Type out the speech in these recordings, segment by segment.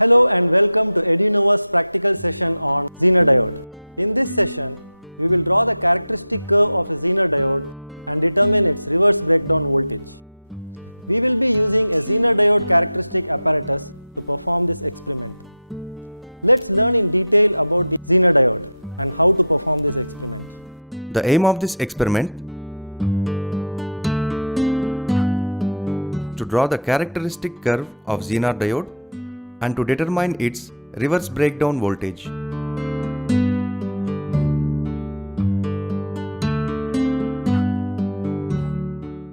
Hello and welcome to EduNova's practical session on Zener diode. In this session, we will draw the characteristic curve of a Zener diode and determine its reverse breakdown voltage. We will be using a Zener diode characteristic apparatus to perform this experiment. Let's learn in detail about the Zener diode and how to perform this experiment. The aim of this experiment to draw the characteristic curve of Zener diode and to determine its reverse breakdown voltage.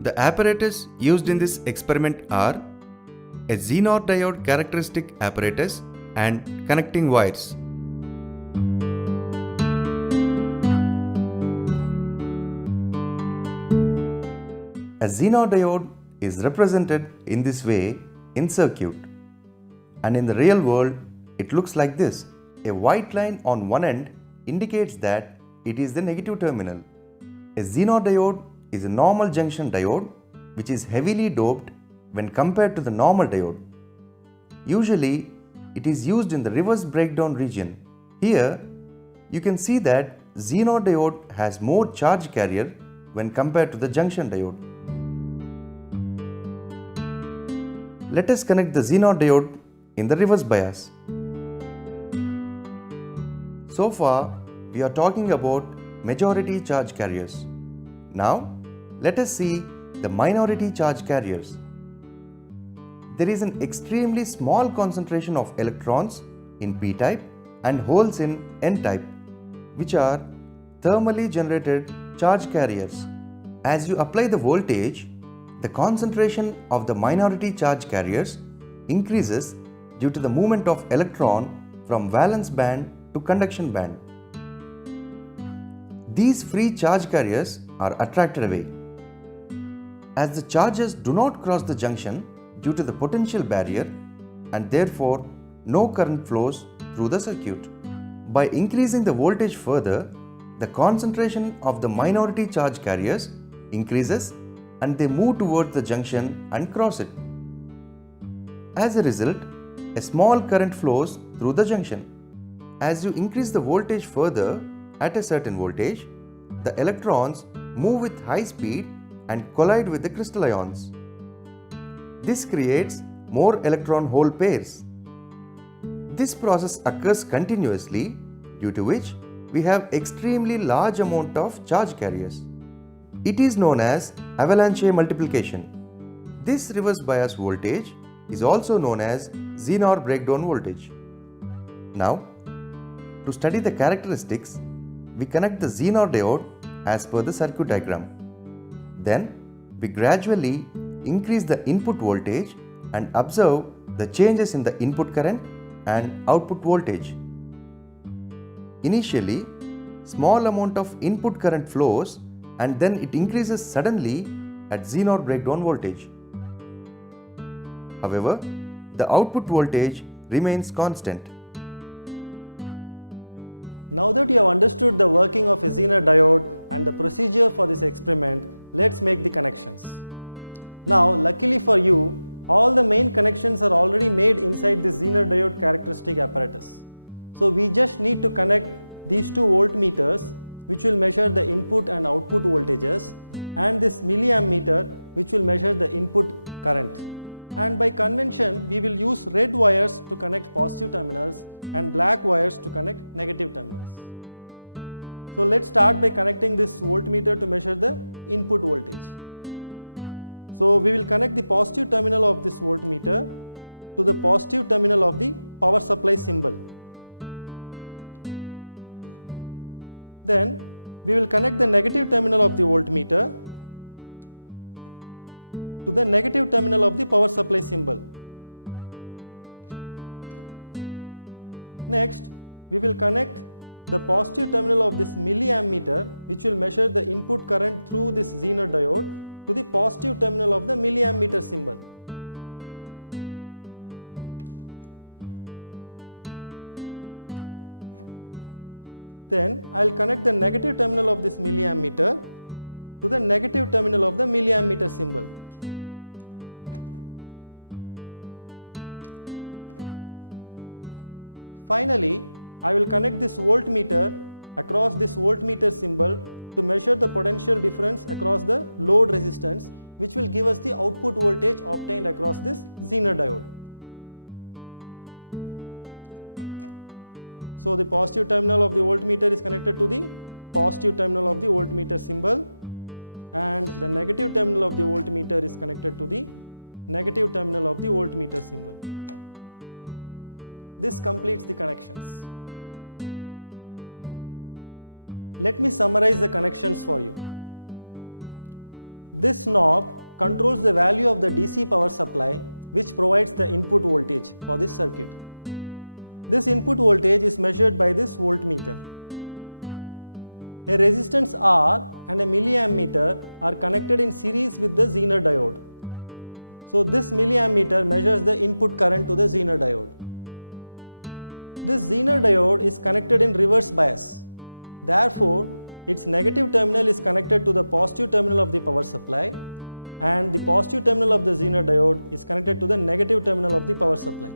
The apparatus used in this experiment are a Zener diode characteristic apparatus and connecting wires. A Zener diode is represented in this way in circuit. And in the real world, it looks like this. A white line on one end indicates that it is the negative terminal. A Zener diode is a normal junction diode which is heavily doped when compared to the normal diode. Usually, it is used in the reverse breakdown region. Here, you can see that Zener diode has more charge carrier when compared to the junction diode. Let us connect the Zener diode in the reverse bias. So far, we are talking about majority charge carriers. Now, let us see the minority charge carriers. There is an extremely small concentration of electrons in p-type and holes in n-type, which are thermally generated charge carriers. As you apply the voltage, the concentration of the minority charge carriers increases due to the movement of electron from valence band to conduction band. These free charge carriers are attracted away. As the charges do not cross the junction due to the potential barrier and therefore no current flows through the circuit. By increasing the voltage further, the concentration of the minority charge carriers increases and they move towards the junction and cross it. As a result, a small current flows through the junction. As you increase the voltage further at a certain voltage, the electrons move with high speed and collide with the crystal ions. This creates more electron-hole pairs. This process occurs continuously, due to which we have extremely large amount of charge carriers. It is known as avalanche multiplication. This reverse bias voltage is also known as Zener breakdown voltage. Now, to study the characteristics, we connect the Zener diode as per the circuit diagram. Then, we gradually increase the input voltage and observe the changes in the input current and output voltage. Initially, small amount of input current flows and then it increases suddenly at Zener breakdown voltage. However, the output voltage remains constant. Now that you have understood the working of a Zener diode and the procedure for this experiment, let's make the connections. Now, luckily for you, all the main connections are already made inside this Zener diode characteristic apparatus. So we just need to connect these two voltmeters which will measure the input and output voltages and this milliamp meter which will measure the input current. And by convention, we will use red wires to connect positive terminals and black wires to connect negative terminals. So let's start by connecting this voltmeter to measure the input voltage. So we will connect the positive terminal of this voltmeter to the positive terminal of the power supply symbol. Then we will connect the negative terminal of the voltmeter to the negative terminal of the power supply symbol. Next, we will connect the positive terminal of this milliamp meter which will measure the input current through this Zener diode to the positive terminal of the milliamp meter symbol. Then I will connect the negative terminal of this milliamp meter to the negative terminal of the milliamp meter symbol. Finally, I will connect this voltmeter across this voltmeter symbol to measure the potential difference across the load resistance, which will give us the output voltage obtained across this Zener diode. So the positive terminal of the voltmeter is connected to the positive terminal of the voltmeter symbol, and the negative terminal of the voltmeter is connected to the negative terminal of the voltmeter symbol. This completes the connections. Let me summarize the connections for you. This knob controls the value of the DC power supply, which provides the input voltage for this circuit. This input voltage is measured by this voltmeter. A resistance R and a milliammeter are connected in series with the Zener diode. So this milliammeter measures the input current to the Zener diode. This Zener diode is connected in reverse bias. Therefore, its negative terminal is connected to the positive terminal of the power supply, and the positive terminal of the Zener diode is connected to the negative terminal of the power supply.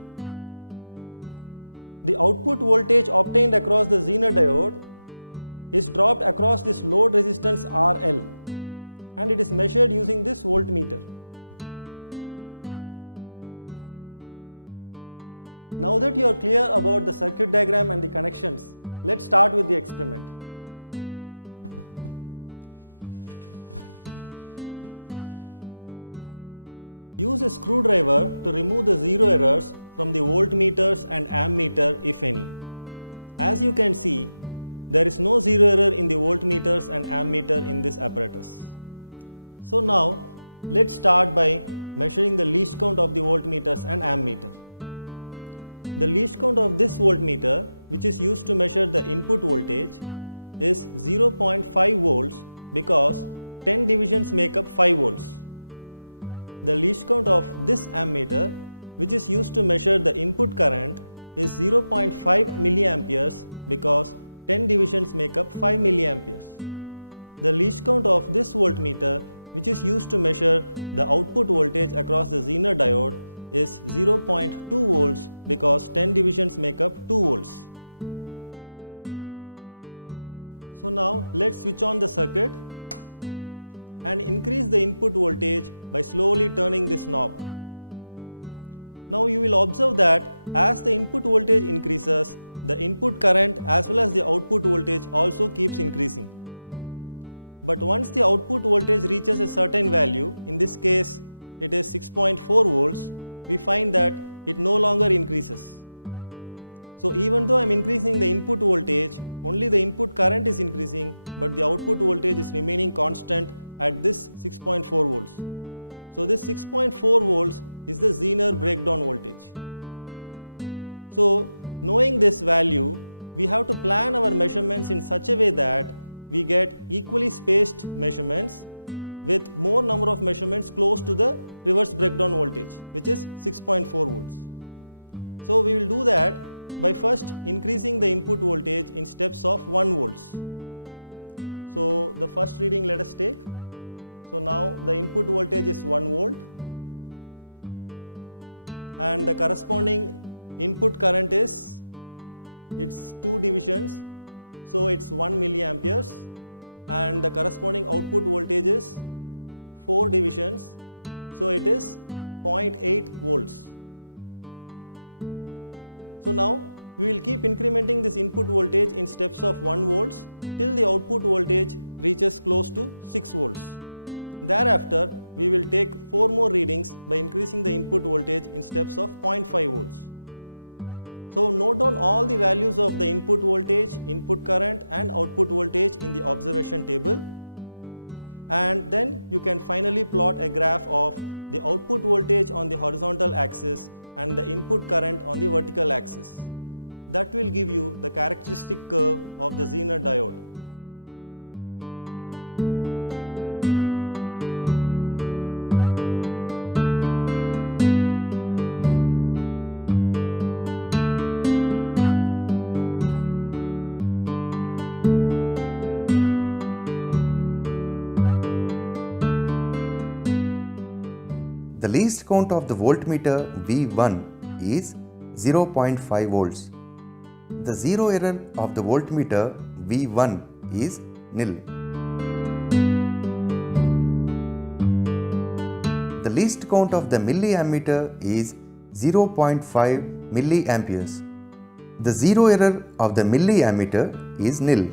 The output voltage obtained across the Zener diode is dropped across this load resistance RL, and it is measured using this voltmeter. Now that you are clear about the circuit diagram and the connections, let's start with the experiment. Use a screwdriver to remove the zero errors from the voltmeters and ammeter, if any. As you can see, there is no zero error in the voltmeters and ammeter in this apparatus. So now, let's start by measuring the least count of the voltmeters and ammeter. The least count of this voltmeter, which is used to measure the input voltage, is 0.5 volts because 10 divisions make up 5 volts. The least count of this ammeter, which is used to measure the input current, is 0.5 milliamperes because 10 divisions make up 5 milliamperes. The least count of this voltmeter, which is used to measure the output voltage across the Zener diode, is 0.2 volts because 10 divisions make up 2 volts. So now let's switch on the circuit and increase the input voltage by slowly turning this knob. Now you will observe that as the input voltage increases, the input current as well as the output voltage also keeps increasing. But once the output voltage reaches a certain value, in this case it is 6.4 volts, we find that it no longer increases. So even though I am increasing the input voltage, only the input current is increasing, but the output voltage is remaining constant at this 6.4 volts. So this 6.4 volts is the Zener breakdown voltage. So knowing this value, we have to plan our measurements in such a way that we get equally spaced measurements with more number of measurements close to the reverse breakdown voltage, which is 6.4 volts. So we will do that by first increasing the input voltage in steps of 1 volts. So the first reading let us take. So now the input voltage is 1 volt and the corresponding input current is, it's 2 divisions, so it's 1 milliamperes, and the corresponding output voltage is 4 divisions, so it is 0.8 volts. So now we will keep incrementing this input voltage in steps of 1 volts till the output voltage reaches close to 6 volts. Thereafter, we will take 4 more readings by increasing the input voltage in steps of 0.5 volts. So note down all the values of the input voltage, input current and output voltage in the observation table, and then you can finally plot a graph of the output voltage on the horizontal axis and the input current on the vertical axis. That will give you the characteristic curve of the Zener diode. The least count of the voltmeter V1 is 0.5 volts the zero error of the voltmeter V1 is nil. The least count of the milliammeter is 0.5 milliamperes. The zero error of the milliammeter is nil.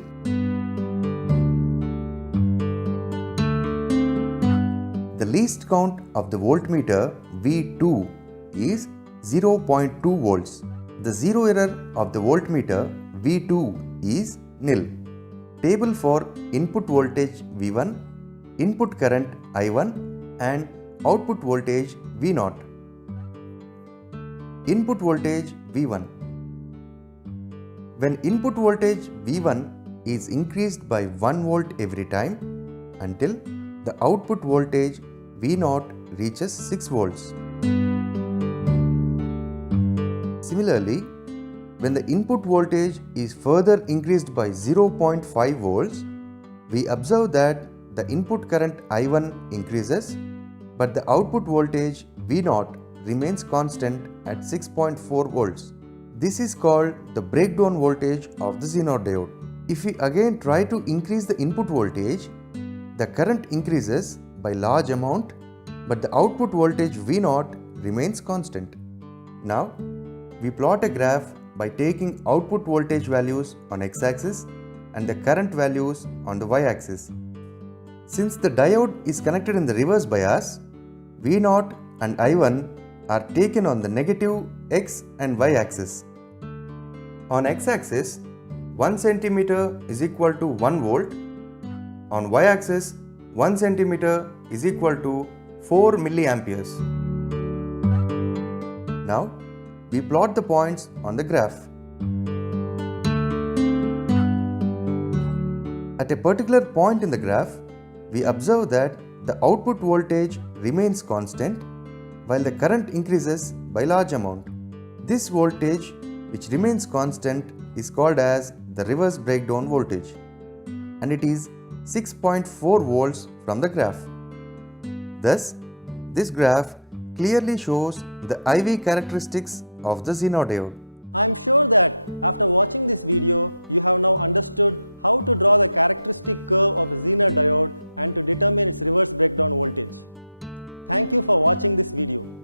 The least count of the voltmeter V2 is 0.2 volts. The zero error of the voltmeter V2 is nil. Table for input voltage V1, input current I1 and output voltage V0. Input voltage V1. When input voltage V1 is increased by 1 volt every time until the output voltage V0 reaches 6 volts. Similarly, when the input voltage is further increased by 0.5 volts, we observe that the input current I1 increases, but the output voltage V0 remains constant at 6.4 volts. This is called the breakdown voltage of the Zener diode. If we again try to increase the input voltage, the current increases by large amount, but the output voltage V0 remains constant. Now, we plot a graph by taking output voltage values on x-axis and the current values on the y-axis. Since the diode is connected in the reverse bias, V0 and I1 are taken on the negative x and y axis. On x-axis, 1 cm is equal to 1 volt. On y-axis, 1 cm is equal to 4 milliamperes. Now, we plot the points on the graph. At a particular point in the graph, we observe that the output voltage remains constant while the current increases by large amount. This voltage, which remains constant, is called as the reverse breakdown voltage, and it is 6.4 volts from the graph. Thus, this graph clearly shows the IV characteristics of the Zener diode. I am sure that after watching this video, you have now understood how to draw the characteristic curve of a Zener diode and to determine its reverse breakdown voltage. Thank you for watching this video.